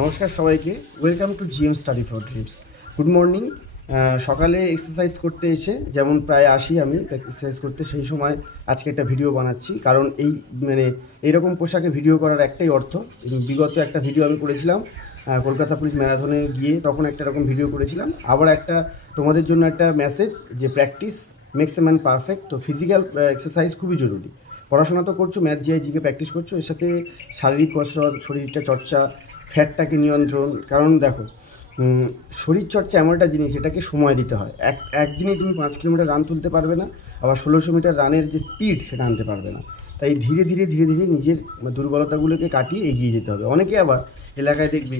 নমস্কার সবাইকে। Welcome to GM study for dreams good morning সকালে এক্সারসাইজ করতে এসে, যেমন প্রায় আসি আমি এক্সারসাইজ করতে, সেই সময় আজকে একটা ভিডিও বানাচ্ছি। কারণ এই মানে এইরকম পোশাকে ভিডিও করার একটাই অর্থ। বিগত একটা ভিডিও আমি করেছিলাম কলকাতা পুলিশ ম্যারাথনে গিয়ে তখন একটা এরকম ভিডিও করেছিলাম। আবার একটা তোমাদের জন্য একটা মেসেজ যে practice makes a man perfect তো ফিজিক্যাল এক্সারসাইজ খুবই জরুরি। পড়াশোনা তো করছ ম্যাথ জিআইজিকে প্র্যাকটিস করছ। এর সাথে শারীরিক কসরত শরীরটা চর্চা ফ্যাটটাকে নিয়ন্ত্রণ, কারণ দেখো শরীরচর্চা এমন একটা জিনিস, এটাকে সময় দিতে হয়। এক, একদিনেই তুমি পাঁচ কিলোমিটার রান তুলতে পারবে না, আবার ষোলোশো মিটার রানের যে স্পিড সেটা আনতে পারবে না। তাই ধীরে ধীরে ধীরে ধীরে নিজের দুর্বলতাগুলোকে কাটিয়ে এগিয়ে যেতে হবে। অনেকে আবার এলাকায় দেখবে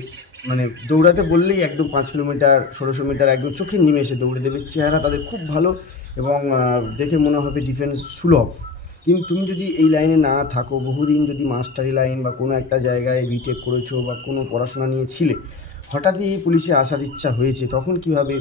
মানে দৌড়াতে বললেই একদম পাঁচ কিলোমিটার, ষোলোশো মিটার একদম চোখের নিমেষে দৌড়ে দেবে। চেহারা তাদের খুব ভালো এবং দেখে মনে হবে ডিফেন্স সুলভ। কিন্তু তুমি যদি এই লাইনে না থাকো, বহুদিন যদি মাস্টারি লাইন বা কোনো একটা জায়গায় বিটেক করেছ বা কোনো পড়াশোনা নিয়ে ছিলে হঠাৎই পুলিশে আসার ইচ্ছা হয়েছে, তখন কীভাবে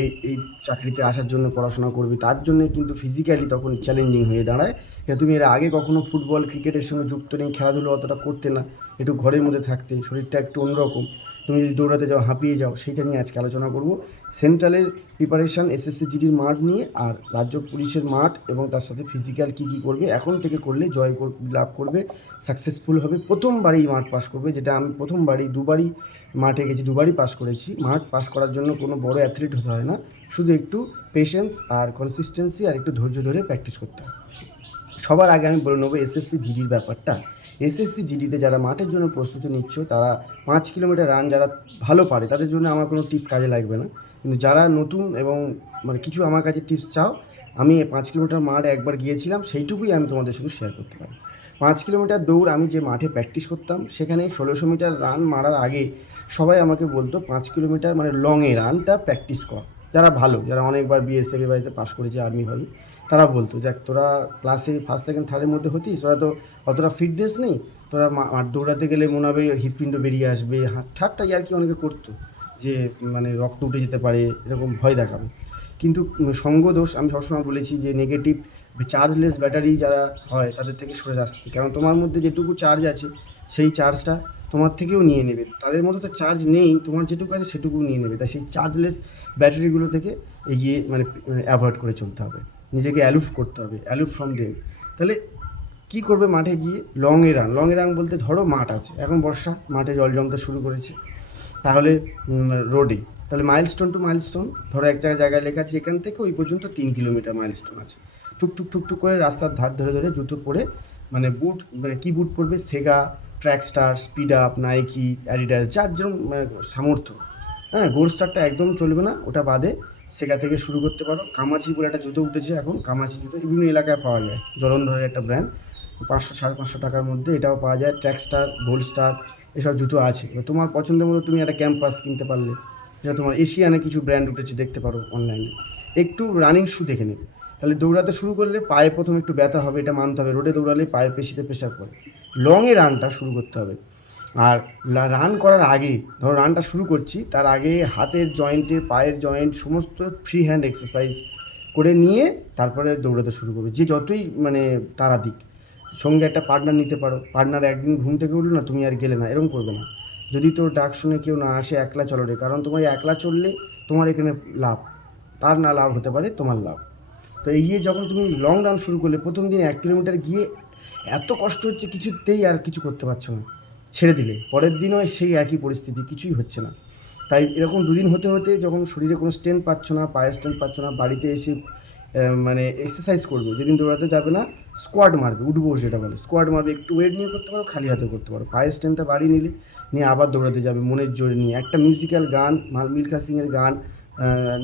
এই এই চাকরিতে আসার জন্য পড়াশোনা করবে? তার জন্য কিন্তু ফিজিক্যালি তখন চ্যালেঞ্জিং হয়ে দাঁড়ায়। তুমি এর আগে কখনো ফুটবল ক্রিকেটের সঙ্গে যুক্ত নেই, খেলাধুলো অতটা করতে না, একটু ঘরের মধ্যে থাকতে, শরীরটা একটু অন্যরকম। তুমি যদি দৌড়াতে যাও, হাঁপিয়ে যাও, সেইটা নিয়ে আজকে আলোচনা করব। সেন্ট্রালের প্রিপারেশান এসএসসি জিডির মাঠ নিয়ে আর রাজ্য পুলিশের মাঠ এবং তার সাথে ফিজিক্যাল কী কী করবে, এখন থেকে করলে জয় লাভ করবে সাকসেসফুল হবে। প্রথমবারই মাঠ পাস করবে, যেটা আমি প্রথমবারই, দুবারই মাঠে গেছি দুবারই পাস করেছি। মাঠ পাস করার জন্য কোনো বড় অ্যাথলিট হতে হয় না। শুধু একটু পেশেন্স আর কনসিস্টেন্সি আর একটু ধৈর্য ধরে প্র্যাকটিস করতে হয়। সবার আগে আমি বলে নেব এসএসসি জিডির ব্যাপারটা। এসএসসি জিডিতে যারা মাঠের জন্য প্রস্তুতি নিচ্ছ, তারা পাঁচ কিলোমিটার রান যারা ভালো পারে, তাদের জন্য আমার কোনো টিপস কাজে লাগবে না। কিন্তু যারা নতুন এবং মানে কিছু আমার কাছে টিপস চাও, আমি পাঁচ কিলোমিটার মাঠ একবার গিয়েছিলাম, সেইটুকুই আমি তোমাদের শুধু শেয়ার করতে পারি। পাঁচ কিলোমিটার দৌড় আমি যে মাঠে প্র্যাকটিস করতাম, সেখানে ষোলোশো মিটার রান মারার আগে সবাই আমাকে বলতো, পাঁচ কিলোমিটার মানে লংয়ে রানটা প্র্যাকটিস কর। যারা ভালো, যারা অনেকবার বিএসএফ বাড়িতে পাস করেছে আর্মি ভাবে তারা বলতো যে তোরা ক্লাসে ফার্স্ট সেকেন্ড থার্ডের মধ্যে হতিস, তোরা তো অতটা ফিটনেস নেই, তোরা মাঠ দৌড়াতে গেলে মনে হবে হৃৎপিণ্ড বেরিয়ে আসবে। হাত ঠাট্টা আর কি অনেকে করতো। যে মানে রক্ত উঠে যেতে পারে, এরকম ভয় দেখাবে। কিন্তু সঙ্গ দোষ আমি সবসময় বলেছি যে নেগেটিভ চার্জলেস ব্যাটারি যারা হয়, তাদের থেকে সরে আসতে। কারণ তোমার মধ্যে যেটুকু চার্জ আছে, সেই চার্জটা তোমার থেকেও নিয়ে নেবে। তাদের মধ্যে তো চার্জ নেই, তোমার যেটুকু আছে সেটুকু নিয়ে নেবে। তাই সেই চার্জলেস ব্যাটারিগুলো থেকে এগিয়ে মানে অ্যাভয়েড করে চলতে হবে। নিজেকে অ্যালুফ করতে হবে অ্যালুফ ফ্রম দেম তাহলে, কী করবে মাঠে গিয়ে? লংয়ে রান লংয়ে রান বলতে ধরো মাঠ আছে। এখন বর্ষা, মাঠে জল জমতে শুরু করেছে। তাহলে রোডে তাহলে মাইলস্টোন টু মাইলস্টোন ধরো এক জায়গায় জায়গায় লেখা আছে এখান থেকে ওই পর্যন্ত তিন কিলোমিটার মাইলস্টোন আছে। টুকটুক টুক টুক টুক করে রাস্তার ধার ধরে ধরে জুতো পরে মানে বুট মানে কী বুট পরবে Sega track star speed up Nike Adidas যার যেরকম মানে, সামর্থ্য। হ্যাঁ গোল্ড স্টারটা একদম চলবে না ওটা বাদে সেগা থেকে শুরু করতে পারো। কামাচি বলে একটা জুতো উঠেছে এখন কামাচি জুতো বিভিন্ন এলাকায় পাওয়া যায়। জলন্ধরের একটা ব্র্যান্ড পাঁচশো সাড়ে পাঁচশো টাকার মধ্যে এটাও পাওয়া যায়। ট্র্যাক স্টার গোল্ড স্টার এসব জুতো আছে। এবার তোমার পছন্দের মতো তুমি একটা ক্যাম্পাস কিনতে পারলে, যেটা তোমার এশিয়ানে কিছু ব্র্যান্ড উঠেছে, দেখতে পারো অনলাইনে একটু রানিং শু দেখে নেবে। তাহলে দৌড়াতে শুরু করলে পায়ে প্রথম একটু ব্যথা হবে, এটা মানতে হবে। রোডে দৌড়ালে পায়ের পেশিতে প্রেশার পড়ে। লংয়ে রানটা শুরু করতে হবে। আর রান করার আগে, ধরো রানটা শুরু করছি, তার আগে হাতের জয়েন্টের পায়ের জয়েন্ট সমস্ত ফ্রি হ্যান্ড এক্সারসাইজ করে নিয়ে তারপরে দৌড়াতে শুরু করবে। যে যতই মানে তারা দিক। সঙ্গে একটা পার্টনার নিতে পারো। পার্টনার একদিন ঘুম থেকে উঠল না, তুমি আর গেলে না, এরকম করবে না। যদি তোর ডাক শুনে কেউ না আসে, একলা চলো রে, কারণ তোমার একলা চললে তোমার এখানে লাভ। তার না লাভ হতে পারে, তোমার লাভ। তো এগিয়ে যখন তুমি লং রান শুরু করলে, প্রথম দিন এক কিলোমিটার গিয়ে এত কষ্ট হচ্ছে, কিছুতেই আর কিছু করতে পারছ না। ছেড়ে দিলে। পরের দিনও সেই একই পরিস্থিতি, কিছুই হচ্ছে না। তাই এরকম দুদিন হতে হতে যখন শরীরে কোনো স্ট্রেন্থ পাচ্ছ না পায়ের স্ট্রেন্থ পাচ্ছ না, বাড়িতে এসে মানে এক্সারসাইজ করবে। যেদিন দৌড়াতে যাবে না স্কোয়াড মারবে, উঠবো সেটা বলে। স্কোয়াড মারবে, একটু ওয়েট নিয়ে করতে পারো, খালি হাতে করতে পারো। পায়ের স্ট্রেন্থটা বাড়িয়ে নিলে, নিয়ে আবার দৌড়াতে যাবে, মনের জোরে নিয়ে। একটা মিউজিক্যাল গান, মাল- মিল্খা সিংয়ের গান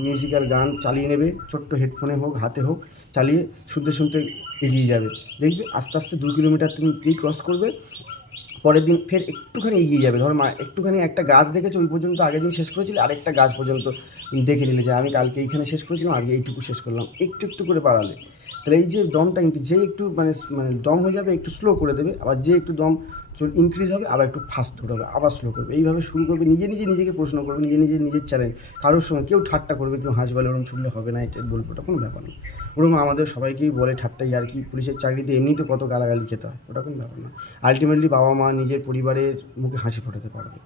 মিউজিক্যাল গান চালিয়ে নেবে, ছোট্ট হেডফোনে হোক, হাতে হোক, চালিয়ে শুনতে শুনতে এগিয়ে যাবে। দেখবে আস্তে আস্তে দু কিলোমিটার তুমি যেই ক্রস করবে পরের দিন ফের একটুখানি এগিয়ে যাবে। ধরো মা, একটুখানি একটা গাছ দেখেছ, ওই পর্যন্ত আগের দিন শেষ করেছিলে আরেকটা গাছ পর্যন্ত দেখে নিলে যে আমি কালকে এইখানে শেষ করেছিলাম, আজকে এইটুকু শেষ করলাম। একটু একটু করে বাড়ালে। তাহলে এই যে দমটা যে একটু মানে মানে দম হয়ে যাবে একটু স্লো করে দেবে, আবার যে একটু দম ইনক্রিজ হবে, আবার একটু ফাস্ট ধরে হবে, আবার স্লো করবে। এইভাবে শুরু করবে, নিজে নিজে নিজেকে প্রশ্ন করবে, নিজে নিজে নিজের চ্যালেঞ্জ কারোর সঙ্গে কেউ ঠাট্টা করবে, কেউ হাসবালে ওরকম ছুটলে হবে না, এটা বলব ওটা কোনো ব্যাপার না। ওরকম আমাদের সবাইকেই বলে ঠাট্টা আর কি পুলিশের চাকরিতে এমনি তো কত গালাগালি খেতে হয়, ওটা কোনো ব্যাপার না। আলটিমেটলি বাবা মা নিজের পরিবারের মুখে হাসি ফোটাতে পারবে।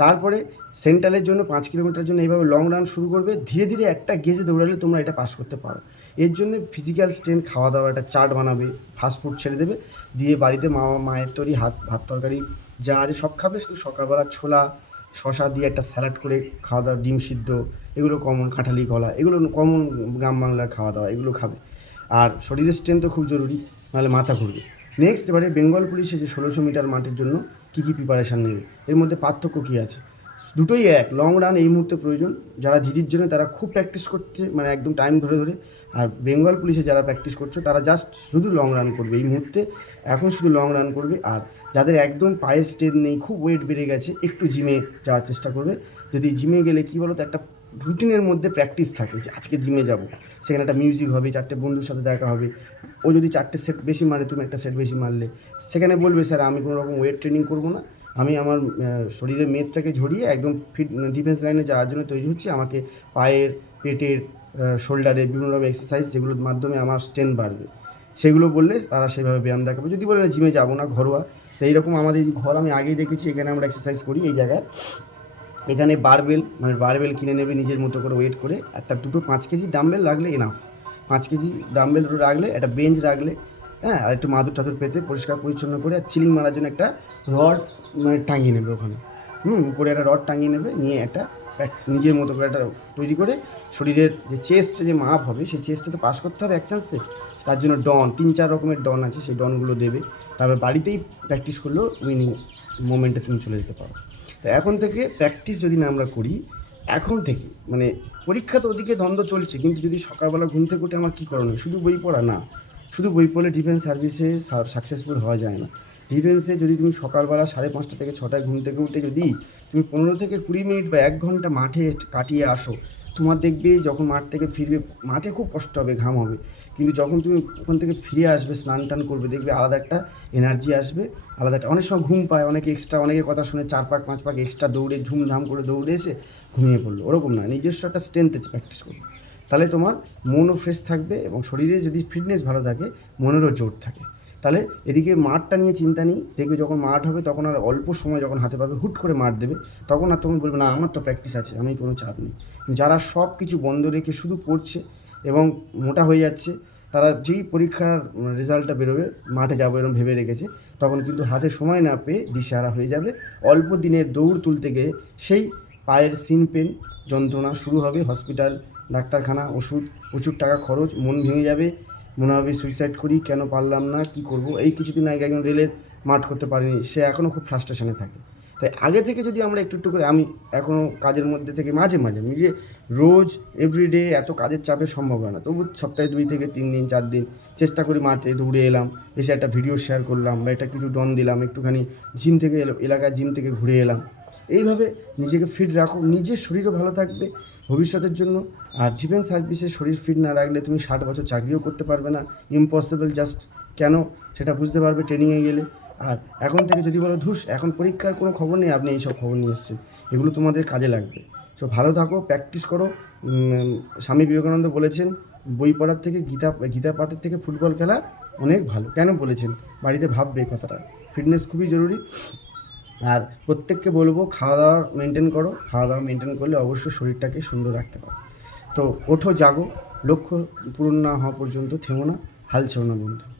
তারপরে সেন্ট্রালের জন্য, পাঁচ কিলোমিটার জন্য এইভাবে লং রান শুরু করবে, ধীরে ধীরে একটা গেজে দৌড়ালে তোমরা এটা পাস করতে পারো। এর জন্য ফিজিক্যাল স্ট্রেন্থ খাওয়া দাওয়া একটা চাট বানাবে ফাস্ট ফুড ছেড়ে দেবে, দিয়ে বাড়িতে মা, মায়ের তৈরি হাত, ভাত তরকারি যা আছে সব খাবে, শুধু সকালবেলা ছোলা শশা দিয়ে একটা স্যালাড করে খাওয়া দাওয়া ডিম সিদ্ধ, এগুলো কমন কাঁঠালি, কলা, এগুলো কমন গ্রাম বাংলার খাওয়া দাওয়া এগুলো খাবে। আর শরীরের স্ট্রেন্থ তো খুব জরুরি, নাহলে মাথা ঘুরবে। নেক্সট এবারে বেঙ্গল পুলিশে যে ষোলোশো মিটার মাঠের জন্য কী কী প্রিপারেশান নেবে? এর মধ্যে পার্থক্য কী আছে? দুটোই এক। লং রান এই মুহূর্তে প্রয়োজন। যারা জিডির জন্য তারা খুব প্র্যাকটিস করছে মানে একদম টাইম ধরে ধরে। আর বেঙ্গল পুলিশে যারা প্র্যাকটিস করছ, তারা জাস্ট শুধু লং রান করবে এই মুহূর্তে। এখন শুধু লং রান করবে। আর যাদের একদম পায়ের স্ট্রেন নেই, খুব ওয়েট বেড়ে গেছে, একটু জিমে যাওয়ার চেষ্টা করবে। যদি জিমে গেলে কী বলো তো একটা রুটিনের মধ্যে প্র্যাকটিস থাকে যে আজকে জিমে যাব। সেখানে একটা মিউজিক হবে, চারটে বন্ধুর সাথে দেখা হবে। ও যদি চারটে সেট বেশি মারে, তুমি একটা সেট বেশি মারলে। সেখানে বলবে, স্যার, আমি কোনো রকম ওয়েট ট্রেনিং করব না। আমি আমার শরীরের মেদটাকে ঝরিয়ে একদম ফিট ডিফেন্স লাইনে যাওয়ার জন্য তৈরি হচ্ছে। আমাকে পায়ের, পেটের শোল্ডারে বিভিন্ন রকম এক্সারসাইজ যেগুলোর মাধ্যমে আমার স্ট্রেন্থ বাড়বে। সেগুলো বললে তারা সেভাবে ব্যায়াম দেখাবে। যদি বলে জিমে যাব না, ঘরোয়া, তো এইরকম আমাদের ঘর আমি আগেই দেখেছি, এখানে আমরা এক্সারসাইজ করি এই জায়গায়। এখানে বারবেল মানে বারবেল কিনে নেবে নিজের মতো করে ওয়েট করে। একটা দুটো পাঁচ কেজি ডাম্বেল রাখলে এনাফ পাঁচ কেজি ডাম্বেল রাখলে, একটা বেঞ্চ রাখলে হ্যাঁ আর একটু মাদুর টাদুর পেতে পরিষ্কার পরিচ্ছন্ন করে আর চিলিং মারার জন্য একটা রড মানে টাঙিয়ে নেবে ওখানে। হুম, উপরে একটা রড টাঙিয়ে নেবে, নিয়ে একটা নিজের মতো করে একটা তৈরি করে শরীরের যে চেস্ট যে মাপ হবে, সেই চেস্টে তো পাস করতে হবে এক চান্সে তার জন্য ডন, তিন চার রকমের ডন আছে, সেই ডনগুলো দেবে। তারপর বাড়িতেই প্র্যাকটিস করলেও উইনিং মোমেন্টে তুমি চলে যেতে পারো। তো এখন থেকে প্র্যাকটিস যদি না আমরা করি, এখন থেকে মানে পরীক্ষা তো ওদিকে দ্বন্দ্ব চলছে, কিন্তু যদি সকালবেলা ঘুম থেকে উঠে আমার কী করণীয়? শুধু বই পড়া? না। শুধু বই পড়লে ডিফেন্স সার্ভিসে সাকসেসফুল হওয়া যায় না। ডিফেন্সে যদি তুমি সকালবেলা সাড়ে পাঁচটা থেকে ছটায় ঘুম থেকে উঠে যদি তুমি পনেরো থেকে কুড়ি মিনিট বা এক ঘণ্টা মাঠে কাটিয়ে আসো, তোমার দেখবে যখন মাঠ থেকে ফিরবে, মাঠে খুব কষ্ট হবে, ঘাম হবে। কিন্তু যখন তুমি ওখান থেকে ফিরে আসবে, স্নান টান করবে, দেখবে আলাদা একটা এনার্জি আসবে, আলাদা একটা অনেক সময় ঘুম পায়, অনেকে এক্সট্রা অনেকে কথা শুনে চার পাক পাঁচ পাক এক্সট্রা দৌড়ে ঝুমঝাম করে দৌড়ে এসে ঘুমিয়ে পড়ল। ওরকম না, নিজস্ব একটা স্ট্রেংথে প্র্যাকটিস করবে। তাহলে তোমার মনও ফ্রেশ থাকবে এবং শরীরে যদি ফিটনেস ভালো থাকে, মনেরও জোর থাকে। তাহলে এদিকে মাঠটা নিয়ে চিন্তা নেই, দেখবে যখন মাঠ হবে তখন আর অল্প সময় যখন হাতে পাবে, হুট করে মাঠ দেবে। তখন আর তখন বলবে, না, আমার তো প্র্যাকটিস আছে, আমি কোনো চাপ নেই। যারা সব কিছু বন্ধ রেখে শুধু পড়ছে এবং মোটা হয়ে যাচ্ছে, তারা যেই পরীক্ষার রেজাল্টটা বেরোবে, মাঠে যাব এরকম ভেবে রেখেছে, তখন কিন্তু হাতে সময় না পেয়ে দিশেহারা হয়ে যাবে। অল্প দিনের দৌড় তুলতে গিয়ে সেই পায়ের সিন পেন যন্ত্রণা শুরু হবে হসপিটাল ডাক্তারখানা, ওষুধ, প্রচুর টাকা খরচ, মন ভেঙে যাবে, মনে হবে সুইসাইড করি, কেন পারলাম না, কি করব? এই কিছুদিন আগে একজন রেলের মাঠ করতে পারিনি, সে এখনও খুব ফ্রাস্ট্রেশনে থাকে। তাই আগে থেকে যদি আমরা একটু একটু করে, আমি এখনও কাজের মধ্যে থেকে মাঝে মাঝে, নিজে রোজ এভরিডে এত কাজের চাপে সম্ভব হয় না, তবু সপ্তাহে দুই থেকে তিন দিন, চার দিন চেষ্টা করি মাঠে দৌড়ে এলাম, এসে একটা ভিডিও শেয়ার করলাম বা একটা কিছু ডন দিলাম, একটুখানি জিম থেকে এলো, এলাকার জিম থেকে ঘুরে এলাম। এইভাবে নিজেকে ফিট রাখো, নিজের শরীরও ভালো থাকবে ভবিষ্যতের জন্য। আর ডিফেন্স সার্ভিসে শরীর ফিট না রাখলে তুমি ষাট বছর চাকরিও করতে পারবে না। ইম্পসিবল জাস্ট কেন? সেটা বুঝতে পারবে ট্রেনিংয়ে গেলে। আর এখন থেকে যদি বলো, ধুস, এখন পরীক্ষার কোনো খবর নেই, আপনি এইসব খবর নিয়ে এসছেন। এগুলো তোমাদের কাজে লাগবে। সো ভালো থাকো প্র্যাকটিস করো। স্বামী বিবেকানন্দ বলেছেন, বই পড়ার থেকে গীতা গীতা পাঠের থেকে ফুটবল খেলা অনেক ভালো। কেন বলেছেন? বাড়িতে ভাববে কথাটা। ফিটনেস খুবই জরুরি। আর প্রত্যেককে বলব খাওয়া দাওয়া মেনটেন করো, খাওয়া দাওয়া মেনটেন করলে অবশ্যই শরীরটাকে সুন্দর রাখতে পারো। তো ওঠো, জাগো, লক্ষ্য পূরণ না হওয়া পর্যন্ত থেমো না, হাল ছেড়ো না বন্ধু।